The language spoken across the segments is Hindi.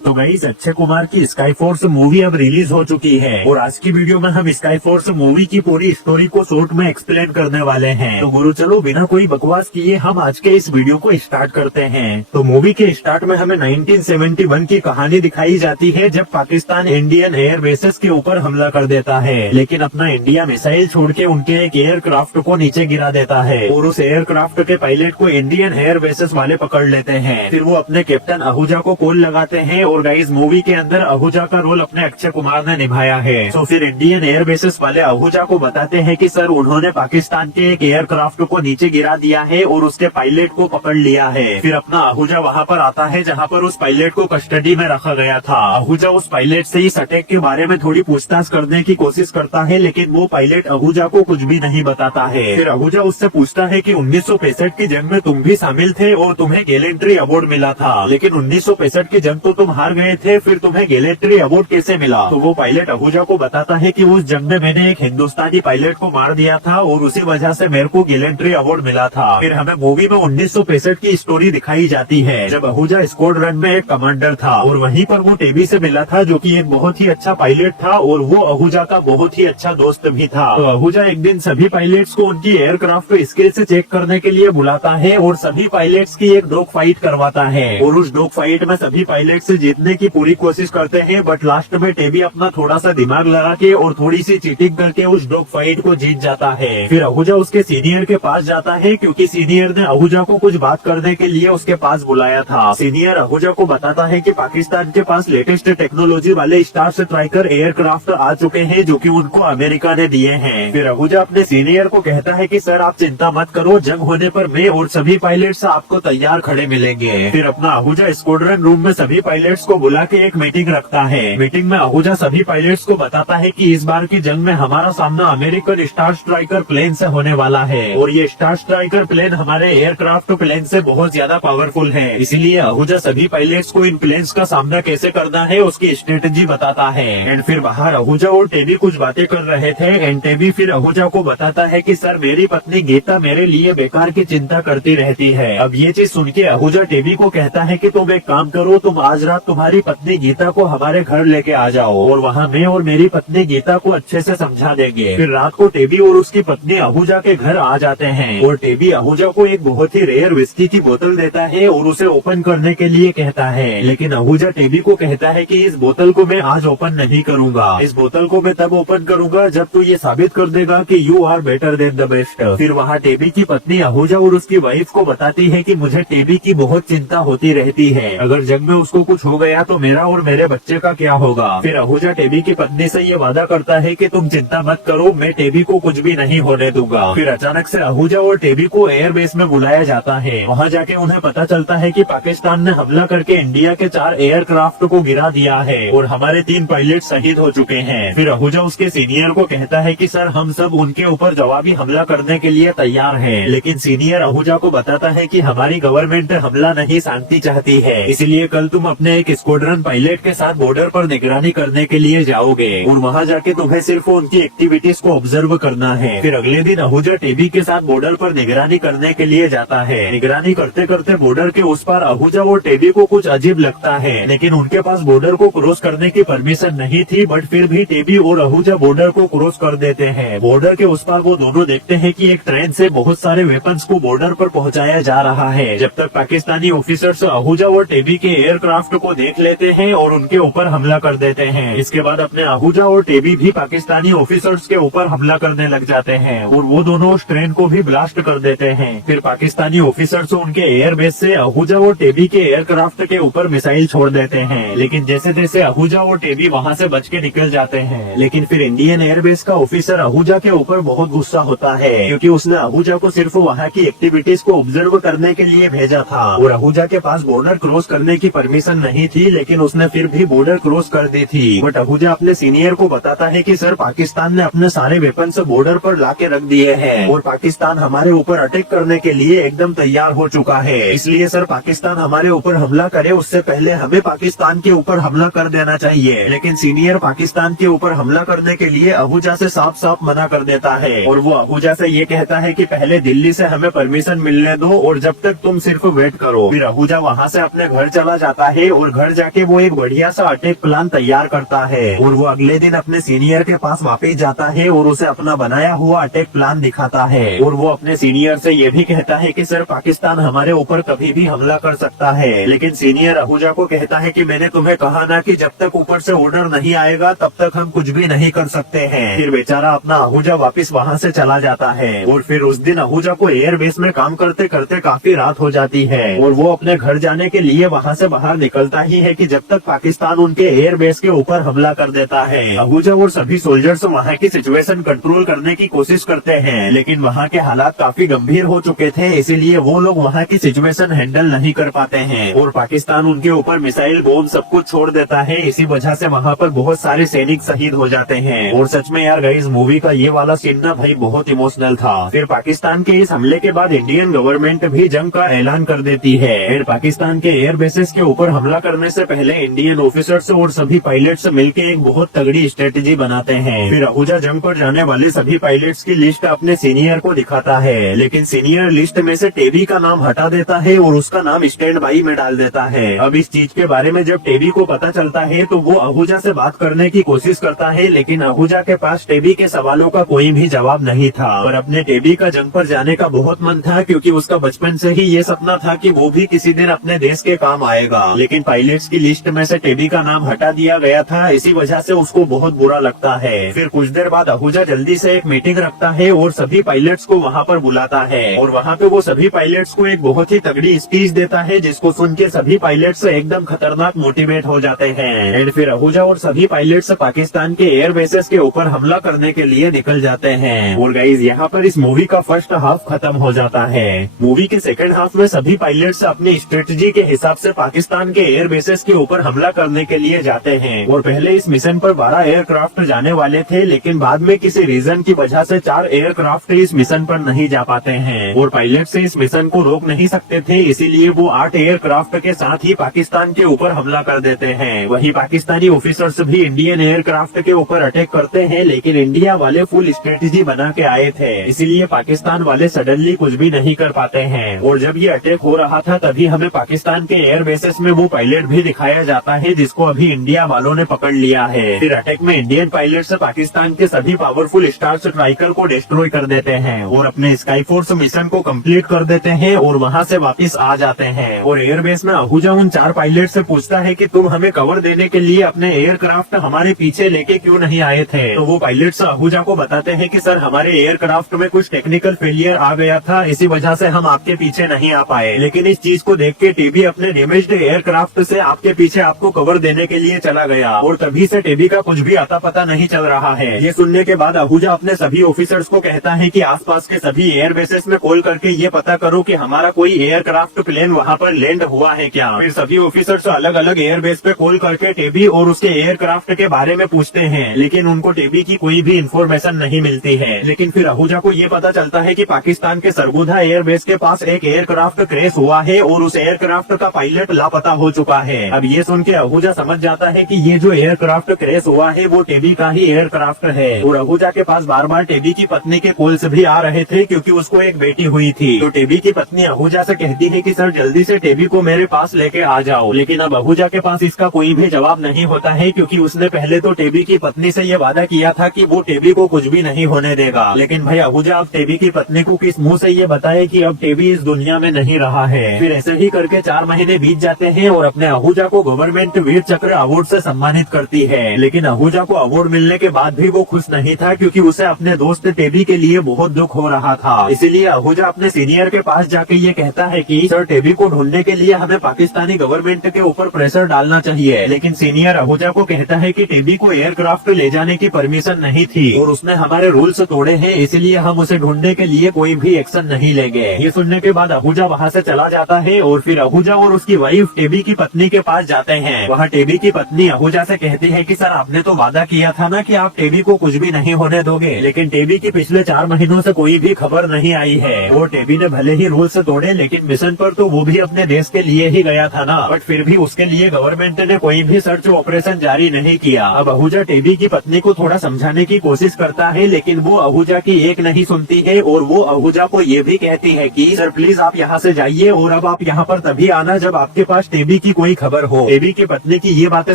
तो गाइस अक्षय कुमार की स्काई फोर्स मूवी अब रिलीज हो चुकी है और आज की वीडियो में हम स्काई फोर्स मूवी की पूरी स्टोरी को शॉर्ट में एक्सप्लेन करने वाले हैं। तो गुरु चलो बिना कोई बकवास किए हम आज के इस वीडियो को स्टार्ट करते हैं। तो मूवी के स्टार्ट में हमें 1971 की कहानी दिखाई जाती है जब पाकिस्तान इंडियन एयर बेसेस के ऊपर हमला कर देता है, लेकिन अपना इंडिया मिसाइल छोड़ के उनके एक एयरक्राफ्ट को नीचे गिरा देता है और उस एयरक्राफ्ट के पायलट को इंडियन एयर बेसेस वाले पकड़ लेते हैं। फिर वो अपने कैप्टन आहूजा को कॉल लगाते हैं और गाइस मूवी के अंदर आहूजा का रोल अपने अक्षय कुमार ने निभाया है। तो फिर इंडियन एयर बेसेस वाले आहूजा को बताते हैं कि सर उन्होंने पाकिस्तान के एक एयरक्राफ्ट को नीचे गिरा दिया है और उसके पायलट को पकड़ लिया है। फिर अपना आहूजा वहाँ पर आता है जहाँ पर उस पायलट को कस्टडी में रखा गया था। आहूजा उस पायलट से इस अटैक के बारे में थोड़ी पूछताछ करने की कोशिश करता है, लेकिन वो पायलट आहूजा को कुछ भी नहीं बताता है। फिर आहूजा उससे पूछता है कि 1965 की जंग में तुम भी शामिल थे और तुम्हें गैलेंट्री अवार्ड मिला था, लेकिन 1965 की जंग तो तुम हार गए थे, फिर तुम्हें गैलेंट्री अवार्ड कैसे मिला? तो वो पायलट आहूजा को बताता है कि उस जंग में मैंने एक हिंदुस्तानी पायलट को मार दिया था और उसी वजह से मेरे को गैलेंट्री अवार्ड मिला था। फिर हमें मूवी में 1965 की स्टोरी दिखाई जाती है जब आहूजा स्क्वाड्रन में एक कमांडर था और वहीं पर वो टेबी से मिला था जो कि एक बहुत ही अच्छा पायलट था और वो आहूजा का बहुत ही अच्छा दोस्त भी था। तो आहूजा एक दिन सभी पायलट्स को उनकी एयरक्राफ्ट स्किल से चेक करने के लिए बुलाता है और सभी पायलट्स की एक डॉग फाइट करवाता है और उस डॉग फाइट में सभी पायलट से जीतने की पूरी कोशिश करते हैं, बट लास्ट में टेबी अपना थोड़ा सा दिमाग लगा के और थोड़ी सी चीटिंग करके उस डॉग फाइट को जीत जाता है। फिर आहूजा उसके सीनियर के पास जाता है क्योंकि सीनियर ने आहूजा को कुछ बात करने के लिए उसके पास बुलाया था। सीनियर आहूजा को बताता है कि पाकिस्तान के पास लेटेस्ट टेक्नोलॉजी वाले स्टार स्ट्राइकर एयरक्राफ्ट आ चुके हैं जो कि उनको अमेरिका ने दिए हैं। फिर आहूजा अपने सीनियर को कहता है कि सर आप चिंता मत करो, जंग होने पर मैं और सभी पायलट्स आपको तैयार खड़े मिलेंगे। फिर अपना आहूजा स्क्वाड्रन रूम में सभी पायलट्स को बुला के एक मीटिंग रखता है। मीटिंग में आहूजा सभी पायलट्स को बताता है कि इस बार की जंग में हमारा सामना अमेरिकन स्टार स्ट्राइकर प्लेन से होने वाला है और ये स्टार स्ट्राइकर प्लेन हमारे एयरक्राफ्ट प्लेन से बहुत ज्यादा पावरफुल है, इसीलिए आहूजा सभी पायलट्स को इन प्लेन्स का सामना कैसे करना है उसकी स्ट्रेटेजी बताता है। एंड फिर बाहर आहूजा और टेबी कुछ बातें कर रहे थे एंड टेबी फिर आहूजा को बताता है कि सर मेरी पत्नी गीता मेरे लिए बेकार की चिंता करती रहती है। अब ये चीज सुन के आहूजा टेबी को कहता है कि तुम एक काम करो, तुम आज रात तुम्हारी पत्नी गीता को हमारे घर लेके आ जाओ और वहाँ मैं और मेरी पत्नी गीता को अच्छे से समझा देंगे। फिर रात को टेबी और उसकी पत्नी आहूजा के घर आ जाते हैं और टेबी आहूजा को एक बहुत ही रेयर विस्की की बोतल देता है और उसे ओपन करने के लिए कहता है, लेकिन आहूजा टेबी को कहता है कि इस बोतल को मैं आज ओपन नहीं करूंगा, इस बोतल को मैं तब ओपन करूंगा जब तू ये साबित कर देगा कि you are better than the best. फिर वहाँ टेबी की पत्नी आहूजा और उसकी वाइफ को बताती है कि मुझे टेबी की बहुत चिंता होती रहती है, अगर जंग में उसको कुछ हो गया तो मेरा और मेरे बच्चे का क्या होगा। फिर आहूजा टेबी की पत्नी से ये वादा करता है कि तुम चिंता मत करो, मैं टेबी को कुछ भी नहीं होने दूंगा। फिर अचानक से आहूजा और टेबी को एयरबेस में बुलाया जाता है। वहाँ जाके उन्हें पता चलता है कि पाकिस्तान ने हमला करके इंडिया के 4 एयरक्राफ्ट को गिरा दिया है और हमारे 3 पायलट शहीद हो चुके हैं। फिर आहूजा उसके सीनियर को कहता है कि सर हम सब उनके ऊपर जवाबी हमला करने के लिए तैयार हैं, लेकिन सीनियर आहूजा को बताता है कि हमारी गवर्नमेंट हमला नहीं शांति चाहती है, इसलिए कल तुम अपने एक स्क्वाड्रन पायलट के साथ बॉर्डर पर निगरानी करने के लिए जाओगे और वहाँ जाके तुम्हें सिर्फ उनकी एक्टिविटीज को ऑब्जर्व करना है। फिर अगले दिन आहूजा टेबी के साथ बॉर्डर पर निगरानी करने के लिए जाता है। निगरानी करते करते बॉर्डर के उस पार आहूजा और टेबी को कुछ अजीब लगता है, लेकिन उनके पास बॉर्डर को क्रॉस करने की परमिशन नहीं थी, बट फिर भी टेबी और आहूजा बॉर्डर को क्रॉस कर देते हैं। बॉर्डर के उस पार वो दोनों देखते हैं कि एक ट्रेन से बहुत सारे वेपन्स को बॉर्डर पर पहुँचाया जा रहा है। जब तक पाकिस्तानी ऑफिसर्स आहूजा और टेबी के एयरक्राफ्ट को देख लेते हैं और उनके ऊपर हमला कर देते हैं। इसके बाद अपने आहूजा और टेबी भी पाकिस्तानी ऑफिसर्स के ऊपर हमला करने लग जाते हैं और वो दोनों उस ट्रेन को भी ब्लास्ट कर देते हैं। फिर पाकिस्तानी ऑफिसर्स उनके एयरबेस से आहूजा और टेबी के एयरक्राफ्ट के ऊपर मिसाइल छोड़ देते हैं, लेकिन जैसे जैसे आहूजा और टेबी वहाँ से बच के निकल जाते हैं। लेकिन फिर इंडियन एयरबेस का ऑफिसर आहूजा के ऊपर बहुत गुस्सा होता है क्योंकि उसने आहूजा को सिर्फ वहाँ की एक्टिविटीज को ऑब्जर्व करने के लिए भेजा था और आहूजा के पास बॉर्डर क्रॉस करने की परमिशन नहीं थी, लेकिन उसने फिर भी बॉर्डर क्रॉस कर दी थी। बट आहूजा अपने सीनियर को बताता है कि सर पाकिस्तान ने अपने सारे वेपन्स बॉर्डर पर लाके रख दिए हैं और पाकिस्तान हमारे ऊपर अटैक करने के लिए एकदम तैयार हो चुका है, इसलिए सर पाकिस्तान हमारे ऊपर हमला करे उससे पहले हमें पाकिस्तान के ऊपर हमला कर देना चाहिए। लेकिन सीनियर पाकिस्तान के ऊपर हमला करने के लिए आहूजा से साफ साफ मना कर देता है और वो आहूजा से ये कहता है कि पहले दिल्ली से हमें परमिशन मिलने दो और जब तक तुम सिर्फ वेट करो। फिर आहूजा वहाँ से अपने घर चला जाता है और और घर जाके वो एक बढ़िया सा अटैक प्लान तैयार करता है और वो अगले दिन अपने सीनियर के पास वापस जाता है और उसे अपना बनाया हुआ अटैक प्लान दिखाता है और वो अपने सीनियर से ये भी कहता है कि सर पाकिस्तान हमारे ऊपर कभी भी हमला कर सकता है। लेकिन सीनियर आहूजा को कहता है कि मैंने तुम्हें कहा ना कि जब तक ऊपर से ऑर्डर नहीं आएगा तब तक हम कुछ भी नहीं कर सकते हैं। फिर बेचारा अपना आहूजा वापस वहाँ से चला जाता है और फिर उस दिन आहूजा को एयरबेस में काम करते करते काफी रात हो जाती है और वो अपने घर जाने के लिए वहाँ से बाहर निकलता ही है कि जब तक पाकिस्तान उनके एयरबेस के ऊपर हमला कर देता है। आहूजा और सभी सोल्जर्स वहाँ की सिचुएशन कंट्रोल करने की कोशिश करते हैं, लेकिन वहाँ के हालात काफी गंभीर हो चुके थे, इसीलिए वो लोग वहाँ की सिचुएशन हैंडल नहीं कर पाते हैं और पाकिस्तान उनके ऊपर मिसाइल बॉम्ब सब कुछ छोड़ देता है। इसी वजह से वहाँ पर बहुत सारे सैनिक शहीद हो जाते हैं और सच में यार गाइस मूवी का ये वाला सीन ना भाई बहुत इमोशनल था। फिर पाकिस्तान के इस हमले के बाद इंडियन गवर्नमेंट भी जंग का ऐलान कर देती है। फिर पाकिस्तान के एयर बेसेस के ऊपर हमला करने से पहले इंडियन ऑफिसर्स और सभी पायलट्स मिलकर एक बहुत तगड़ी स्ट्रेटेजी बनाते हैं। फिर आहूजा जंग पर जाने वाले सभी पायलट्स की लिस्ट अपने सीनियर को दिखाता है, लेकिन सीनियर लिस्ट में से टेबी का नाम हटा देता है और उसका नाम स्टैंड बाई में डाल देता है। अब इस चीज के बारे में जब टेबी को पता चलता है तो वो आहूजा से बात करने की कोशिश करता है, लेकिन आहूजा के पास टेबी के सवालों का कोई भी जवाब नहीं था। पर अपने टेबी का जंग पर जाने का बहुत मन था, क्योंकि उसका बचपन से ही ये सपना था कि वो भी किसी दिन अपने देश के काम आएगा। लेकिन पायलट्स की लिस्ट में से टेबी का नाम हटा दिया गया था, इसी वजह से उसको बहुत बुरा लगता है। फिर कुछ देर बाद आहूजा जल्दी से एक मीटिंग रखता है और सभी पायलट्स को वहाँ पर बुलाता है और वहाँ पे वो सभी पायलट्स को एक बहुत ही तगड़ी स्पीच देता है, जिसको सुन के सभी पायलट्स एकदम खतरनाक मोटिवेट हो जाते हैं। एंड फिर आहूजा और सभी पायलट्स पाकिस्तान के एयर बेसेस के ऊपर हमला करने के लिए निकल जाते हैं। और गाइज यहाँ पर इस मूवी का फर्स्ट हाफ खत्म हो जाता है। मूवी के सेकंड हाफ में सभी पायलट्स अपनी स्ट्रेटजी के हिसाब से पाकिस्तान के एयर बेसेस के ऊपर हमला करने के लिए जाते हैं और पहले इस मिशन पर 12 एयरक्राफ्ट जाने वाले थे, लेकिन बाद में किसी रीजन की वजह से 4 एयरक्राफ्ट इस मिशन पर नहीं जा पाते हैं और पायलट से इस मिशन को रोक नहीं सकते थे, इसीलिए वो 8 एयरक्राफ्ट के साथ ही पाकिस्तान के ऊपर हमला कर देते हैं। वहीं पाकिस्तानी ऑफिसर्स भी इंडियन एयरक्राफ्ट के ऊपर अटैक करते हैं, लेकिन इंडिया वाले फुल स्ट्रेटेजी बना के आए थे, इसीलिए पाकिस्तान वाले सडनली कुछ भी नहीं कर पाते हैं। और जब ये अटैक हो रहा था तभी हमें पाकिस्तान के एयर बेसेस में वो पायलट भी दिखाया जाता है जिसको अभी इंडिया वालों ने पकड़ लिया है। फिर अटैक में इंडियन पायलट्स पाकिस्तान के सभी पावरफुल स्टार स्ट्राइकर को डिस्ट्रॉय कर देते हैं और अपने स्काई फोर्स मिशन को कंप्लीट कर देते हैं और वहाँ से वापस आ जाते हैं। और एयरबेस में आहूजा उन 4 पायलट से पूछता है कि तुम हमें कवर देने के लिए अपने एयरक्राफ्ट हमारे पीछे लेके क्यों नहीं आए थे। तो वो पायलट्स आहूजा को बताते हैं कि सर हमारे एयरक्राफ्ट में कुछ टेक्निकल फेलियर आ गया था, इसी वजह से हम आपके पीछे नहीं आ पाए। लेकिन इस चीज को देख के टीबी अपने डैमेज्ड एयरक्राफ्ट से आपके पीछे आपको कवर देने के लिए चला गया और तभी से टीबी का कुछ भी आता पता नहीं चल रहा है। ये सुनने के बाद आहूजा अपने सभी ऑफिसर्स को कहता है कि आसपास के सभी एयर बेसेस में कॉल करके ये पता करो कि हमारा कोई एयरक्राफ्ट प्लेन वहाँ पर लैंड हुआ है क्या। फिर सभी ऑफिसर्स अलग अलग एयर बेस पे कॉल करके टेबी और उसके एयरक्राफ्ट के बारे में पूछते हैं, लेकिन उनको टेबी की कोई भी इंफॉर्मेशन नहीं मिलती है। लेकिन फिर आहूजा को ये पता चलता है कि पाकिस्तान के सरगुधा एयर बेस के पास एक एयरक्राफ्ट क्रैश हुआ है और उस एयरक्राफ्ट का पायलट लापता हो चुका है। अब ये सुन के आहूजा समझ जाता है कि ये जो एयरक्राफ्ट क्रैश हुआ है वो टेबी का ही एयरक्राफ्ट है। और आहूजा के पास बार बार टेबी की पत्नी के कॉल्स भी आ रहे थे, क्योंकि उसको एक बेटी हुई थी। तो टेबी की पत्नी आहूजा से कहती है कि सर जल्दी से टेबी को मेरे पास लेके आ जाओ। लेकिन अब आहूजा के पास इसका कोई भी जवाब नहीं होता है, क्योंकि उसने पहले तो टेबी की पत्नी से ये वादा किया था कि वो टेबी को कुछ भी नहीं होने देगा। लेकिन भाई आहूजा अब टेबी की पत्नी को किस मुंह से ये बताए कि अब टेबी इस दुनिया में नहीं रहा है। फिर ऐसे ही करके 4 महीने बीत जाते हैं और अपने आहूजा को गवर्नमेंट वीर चक्र अवार्ड से सम्मानित करती है। लेकिन आहूजा को अवार्ड मिलने के बाद भी वो खुश नहीं था, क्योंकि उसे अपने दोस्त टेबी के लिए बहुत दुख हो रहा था। इसीलिए आहूजा अपने सीनियर के पास जाके ये कहता है कि सर टेबी को ढूंढने के लिए हमें पाकिस्तानी गवर्नमेंट के ऊपर प्रेशर डालना चाहिए। लेकिन सीनियर आहूजा को कहता है कि टेबी को एयरक्राफ्ट ले जाने की परमिशन नहीं थी और उसने हमारे रूल्स तोड़े हैं, इसलिए हम उसे ढूंढने के लिए कोई भी एक्शन नहीं लेंगे। ये सुनने के बाद आहूजा वहाँ से चला जाता है और फिर आहूजा और उसकी वाइफ टेबी की पत्नी के पास जाते हैं। वहाँ टेबी की पत्नी आहूजा से कहती है कि सर आपने तो वादा किया था ना कि आप टेबी को कुछ भी नहीं होने दोगे, लेकिन टेबी की पिछले 4 महीनों से कोई भी खबर नहीं आई है। और टेबी ने भले ही रूल्स तोड़े, लेकिन मिशन पर तो वो भी अपने देश के लिए ही गया था ना, बट फिर भी उसके लिए गवर्नमेंट ने कोई भी सर्च ऑपरेशन जारी नहीं किया। अब आहूजा टेबी की पत्नी को थोड़ा समझाने की कोशिश करता है, लेकिन वो आहूजा की एक नहीं सुनती है और वो आहूजा को ये भी कहती है कि सर प्लीज आप यहाँ से जाइए और अब आप यहाँ पर तभी आना जब आपके पास टेबी की की कोई खबर हो। टेबी की पत्नी की ये बातें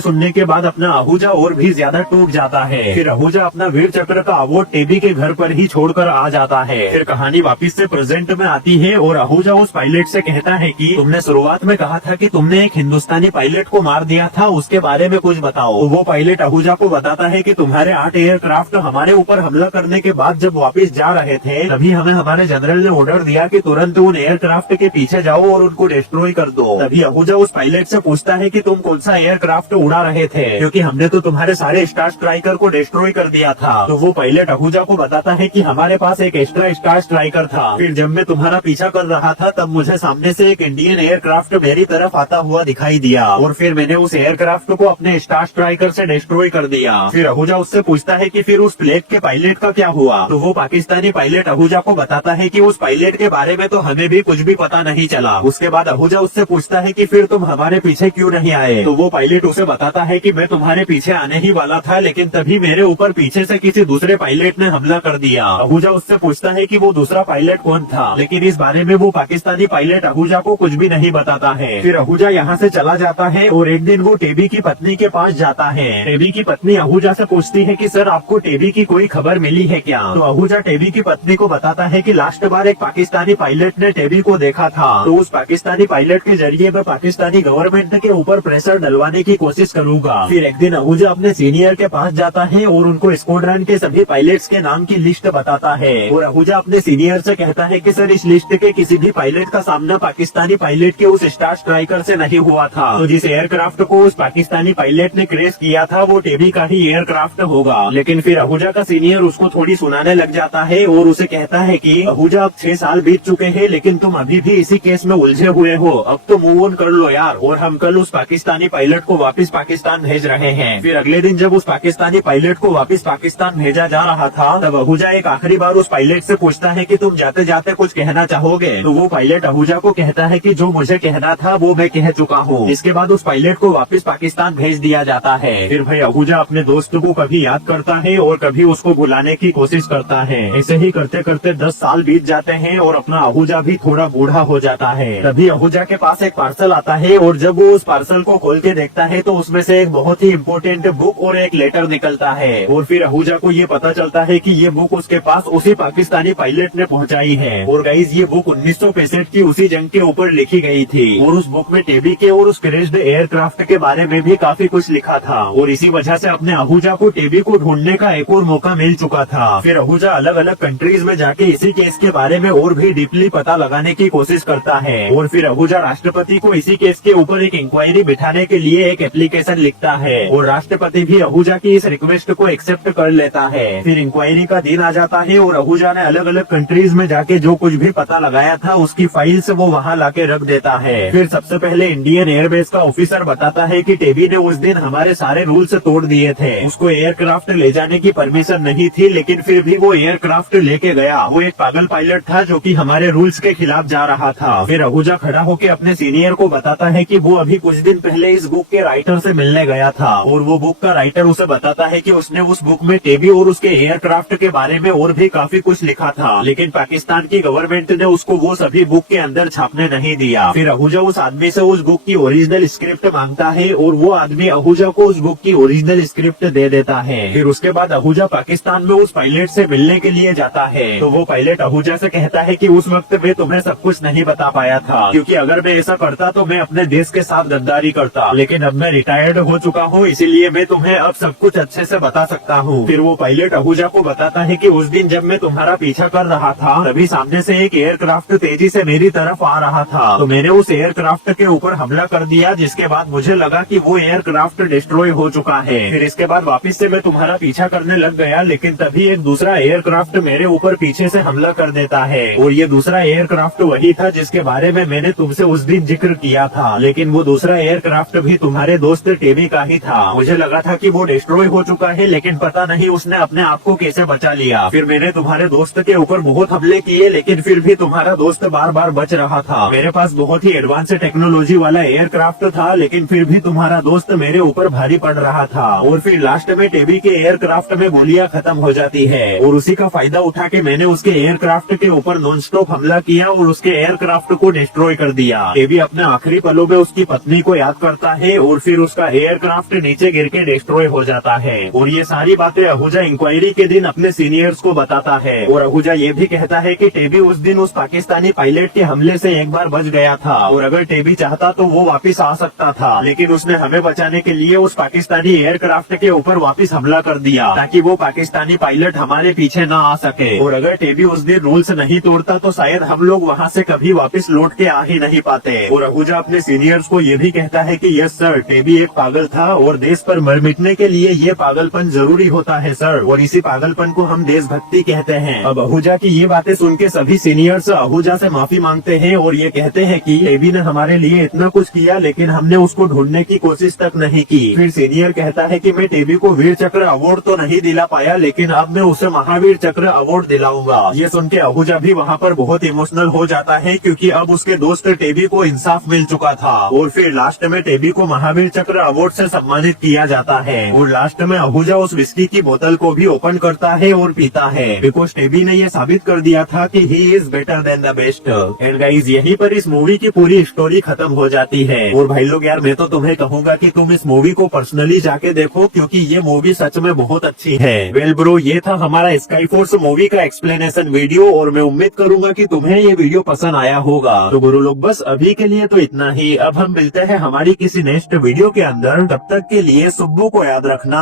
सुनने के बाद अपना आहूजा और भी ज्यादा टूट जाता है। फिर आहूजा अपना वीर चक्र का अवार्ड टेबी के घर पर ही छोड़कर आ जाता है। फिर कहानी वापिस से प्रेजेंट में आती है और आहूजा उस पायलट से कहता है कि तुमने शुरुआत में कहा था कि तुमने एक हिंदुस्तानी पायलट को मार दिया था, उसके बारे में कुछ बताओ। तो वो पायलट आहूजा को बताता है कि तुम्हारे 8 एयरक्राफ्ट हमारे ऊपर हमला करने के बाद जब वापस जा रहे थे तभी हमें हमारे जनरल ने ऑर्डर दिया कि तुरंत उन एयरक्राफ्ट के पीछे जाओ और उनको डिस्ट्रॉय कर दो। तभी आहूजा उस पायलट से पूछता है कि तुम कौन सा एयरक्राफ्ट उड़ा रहे थे, क्योंकि हमने तो तुम्हारे सारे स्टार स्ट्राइकर को डिस्ट्रॉय कर दिया था। तो वो पायलट आहूजा को बताता है कि हमारे पास एक एक्स्ट्रा स्टार स्ट्राइकर था। फिर जब मैं तुम्हारा पीछा कर रहा था तब मुझे सामने से एक इंडियन एयरक्राफ्ट मेरी तरफ आता हुआ दिखाई दिया और फिर मैंने उस एयरक्राफ्ट को अपने स्टार स्ट्राइकर से डिस्ट्रॉय कर दिया। फिर आहूजा उससे पूछता है कि फिर उस प्लेन के पायलट का क्या हुआ। तो वो पाकिस्तानी पायलट आहूजा को बताता है कि उस पायलट के बारे में तो हमें भी कुछ भी पता नहीं चला। उसके बाद आहूजा उससे पूछता है कि फिर तुम हमारे पीछे क्यों नहीं आए। तो वो पायलट उसे बताता है कि मैं तुम्हारे पीछे आने ही वाला था, लेकिन तभी मेरे ऊपर पीछे से किसी दूसरे पायलट ने हमला कर दिया। आहूजा उससे पूछता है कि वो दूसरा पायलट कौन था, लेकिन इस बारे में वो पाकिस्तानी पायलट आहूजा को कुछ भी नहीं बताता है। फिर आहूजा यहाँ से चला जाता है और एक दिन वो टेबी की पत्नी के पास जाता है। टेबी की पत्नी आहूजा से पूछती है कि सर आपको टेबी की कोई खबर मिली है क्या। तो आहूजा टेबी की पत्नी को बताता है कि लास्ट बार एक पाकिस्तानी पायलट ने टेबी को देखा था, तो उस पाकिस्तानी पायलट के जरिए मैं पाकिस्तानी गवर्नमेंट के ऊपर प्रेशर डलवाने की कोशिश करूंगा। फिर एक दिन आहूजा अपने सीनियर के पास जाता है और उनको स्क्वाड्रन के सभी पायलट्स के नाम की लिस्ट बताता है और आहूजा अपने सीनियर से कहता है कि सर इस लिस्ट के किसी भी पायलट का सामना पाकिस्तानी पायलट के उस स्टार स्ट्राइकर से नहीं हुआ था। तो जिस एयरक्राफ्ट को उस पाकिस्तानी पायलट ने क्रैश किया था वो टेबी का ही एयरक्राफ्ट होगा। लेकिन फिर आहूजा का सीनियर उसको थोड़ी सुनाने लग जाता है और उसे कहता है कि आहूजा अब 6 साल बीत चुके हैं लेकिन तुम अभी भी इसी केस में उलझे हुए हो, अब तो मूव ऑन कर लो यार। और हम कल उस पाकिस्तानी पायलट को वापस पाकिस्तान भेज रहे हैं। फिर अगले दिन जब उस पाकिस्तानी पायलट को वापस पाकिस्तान भेजा जा रहा था तब आहूजा एक आखिरी बार उस पायलट से पूछता है कि तुम जाते जाते कुछ कहना चाहोगे। तो वो पायलट आहूजा को कहता है कि जो मुझे कहना था वो मैं कह चुका हूँ। इसके बाद उस पायलट को वापस पाकिस्तान भेज दिया जाता है। फिर भाई आहूजा अपने दोस्त को कभी याद करता है और कभी उसको भुलाने की कोशिश करता है। ऐसे ही करते करते 10 साल बीत जाते हैं और अपना आहूजा भी थोड़ा बूढ़ा हो जाता है। तभी आहूजा के पास एक पार्सल आता है और जब वो उस पार्सल को खोल के देखता है तो उसमें से एक बहुत ही इम्पोर्टेंट बुक और एक लेटर निकलता है। और फिर आहूजा को ये पता चलता है कि ये बुक उसके पास उसी पाकिस्तानी पायलट ने पहुंचाई है। और गाइस ये बुक 1965 की उसी जंग के ऊपर लिखी गई थी और उस बुक में टेबी के और उस क्रैश्ड एयरक्राफ्ट के बारे में भी काफी कुछ लिखा था और इसी वजह से अपने आहूजा को टेबी को ढूंढने का एक और मौका मिल चुका था। फिर आहूजा अलग अलग कंट्रीज में जाके इसी केस के बारे में और भी डीपली पता लगाने की कोशिश करता है और फिर आहूजा राष्ट्रपति को इसी केस के ऊपर एक इंक्वायरी बिठाने के लिए एक एप्लीकेशन लिखता है और राष्ट्रपति भी आहूजा की इस रिक्वेस्ट को एक्सेप्ट कर लेता है। फिर इंक्वायरी का दिन आ जाता है और आहूजा ने अलग अलग कंट्रीज में जाके जो कुछ भी पता लगाया था उसकी फाइल्स वो वहाँ लाके रख देता है। फिर सबसे पहले इंडियन एयरबेस का ऑफिसर बताता है कि टेबी ने उस दिन हमारे सारे रूल्स तोड़ दिए थे, उसको एयरक्राफ्ट ले जाने की परमिशन नहीं थी लेकिन फिर भी वो एयरक्राफ्ट लेके गया। वो एक पागल पायलट था जो कि हमारे रूल्स के खिलाफ जा रहा था। फिर आहूजा खड़ा होकर अपने सीनियर को बताता है कि वो अभी कुछ दिन पहले इस बुक के राइटर से मिलने गया था और वो बुक का राइटर उसे बताता है कि उसने उस बुक में टेबी और उसके एयरक्राफ्ट के बारे में और भी काफी कुछ लिखा था, लेकिन पाकिस्तान की गवर्नमेंट ने उसको वो सभी बुक के अंदर छापने नहीं दिया। फिर आहूजा उस आदमी से उस बुक की ओरिजिनल स्क्रिप्ट मांगता है और वो आदमी आहूजा को उस बुक की ओरिजिनल स्क्रिप्ट दे देता है। फिर उसके बाद आहूजा पाकिस्तान में उस पायलट से मिलने के लिए जाता है तो वो पायलट आहूजा से कहता है कि उस वक्त मैं तुम्हें सब कुछ नहीं बता पाया था, क्योंकि अगर मैं ऐसा करता तो मैं अपने देश के साथ गद्दारी करता, लेकिन अब मैं रिटायर्ड हो चुका हूँ इसीलिए मैं तुम्हें अब सब कुछ अच्छे से बता सकता हूँ। फिर वो पायलट आहूजा को बताता है कि उस दिन जब मैं तुम्हारा पीछा कर रहा था तभी सामने से एक एयरक्राफ्ट तेजी से मेरी तरफ आ रहा था, तो मैंने उस एयरक्राफ्ट के ऊपर हमला कर दिया, जिसके बाद मुझे लगा कि वो एयरक्राफ्ट डिस्ट्रॉय हो चुका है। फिर इसके बाद वापस से मैं तुम्हारा पीछा करने लग गया, लेकिन तभी एक दूसरा एयरक्राफ्ट मेरे ऊपर पीछे से हमला कर देता है और ये दूसरा एयरक्राफ्ट वही था जिसके बारे में मैंने तुमसे उस दिन जिक्र किया था, लेकिन वो दूसरा एयरक्राफ्ट भी तुम्हारे दोस्त टेबी का ही था। मुझे लगा था कि वो डिस्ट्रॉय हो चुका है, लेकिन पता नहीं उसने अपने आप को कैसे बचा लिया। फिर मैंने तुम्हारे दोस्त के ऊपर बहुत हमले किए, लेकिन फिर भी तुम्हारा दोस्त बार बार बच रहा था। मेरे पास बहुत ही एडवांस टेक्नोलॉजी वाला एयरक्राफ्ट था, लेकिन फिर भी तुम्हारा दोस्त मेरे ऊपर भारी पड़ रहा था। और फिर लास्ट में टेबी के एयरक्राफ्ट में गोलियां खत्म हो जाती है और उसी का फायदा उठा के मैंने उसके एयरक्राफ्ट के ऊपर नॉन स्टॉप हमला किया और उसके एयरक्राफ्ट को डिस्ट्रॉय कर दिया। टेबी अपने आखिरी पलों में उसकी पत्नी को याद करता है और फिर उसका एयरक्राफ्ट नीचे गिर के डिस्ट्रॉय हो जाता है। और ये सारी बातें आहूजा इंक्वायरी के दिन अपने सीनियर्स को बताता है। और आहूजा ये भी कहता है कि टेबी उस दिन उस पाकिस्तानी पायलट के हमले से एक बार बच गया था और अगर टेबी चाहता तो वो वापस आ सकता था, लेकिन उसने हमें बचाने के लिए उस पाकिस्तानी एयरक्राफ्ट के ऊपर वापस हमला कर दिया ताकि वो पाकिस्तानी पायलट हमारे पीछे न आ सके। और अगर टेबी उस दिन रूल्स नहीं तोड़ता तो शायद हम लोग वहाँ से कभी वापस लौट के आ ही नहीं पाते। और आहूजा अपने सीनियर्स को ये भी कहता है कि यस सर, टेबी एक पागल था और देश पर मर मिटने के लिए ये पागलपन जरूरी होता है सर, और इसी पागलपन को हम देशभक्ति कहते हैं। अब आहूजा की ये बातें सुन के सभी सीनियर्स आहूजा से माफी मांगते हैं और ये कहते हैं कि टेबी ने हमारे लिए इतना कुछ किया लेकिन हमने उसको ढूंढने की कोशिश तक नहीं की। फिर सीनियर कहता है कि मैं टेबी को वीर चक्र अवार्ड तो नहीं दिला पाया लेकिन अब मैं उसे महावीर चक्र अवार्ड दिलाऊंगा। ये सुन के आहूजा भी वहाँ पर बहुत इमोशनल हो जाता है क्योंकि अब उसके दोस्त टेबी को इंसाफ मिल चुका था। और फिर लास्ट में टेबी को महावीर चक्र अवार्ड से सम्मानित किया जाता है। और लास्ट में आहूजा उस विस्की की बोतल को भी ओपन करता है और पीता है बिकॉज टेबी ने ये साबित कर दिया था कि he is better than the best. And guys यहीं पर इस मूवी की पूरी स्टोरी खत्म हो जाती है। और भाई लोग यार मैं तो तुम्हें कहूंगा कि तुम इस मूवी को पर्सनली जाके देखो क्योंकि ये मूवी सच में बहुत अच्छी है। वेल ब्रो, ये था हमारा स्काई फोर्स मूवी का एक्सप्लेनेशन वीडियो और मैं उम्मीद करूंगा कि तुम्हें ये वीडियो पसंद आया होगा। तो गुरु लोग बस अभी के लिए तो इतना ही। अब हम मिलते हैं हमारी किसी नेक्स्ट वीडियो के अंदर। तब तक के लिए सुब्बू को याद रखना।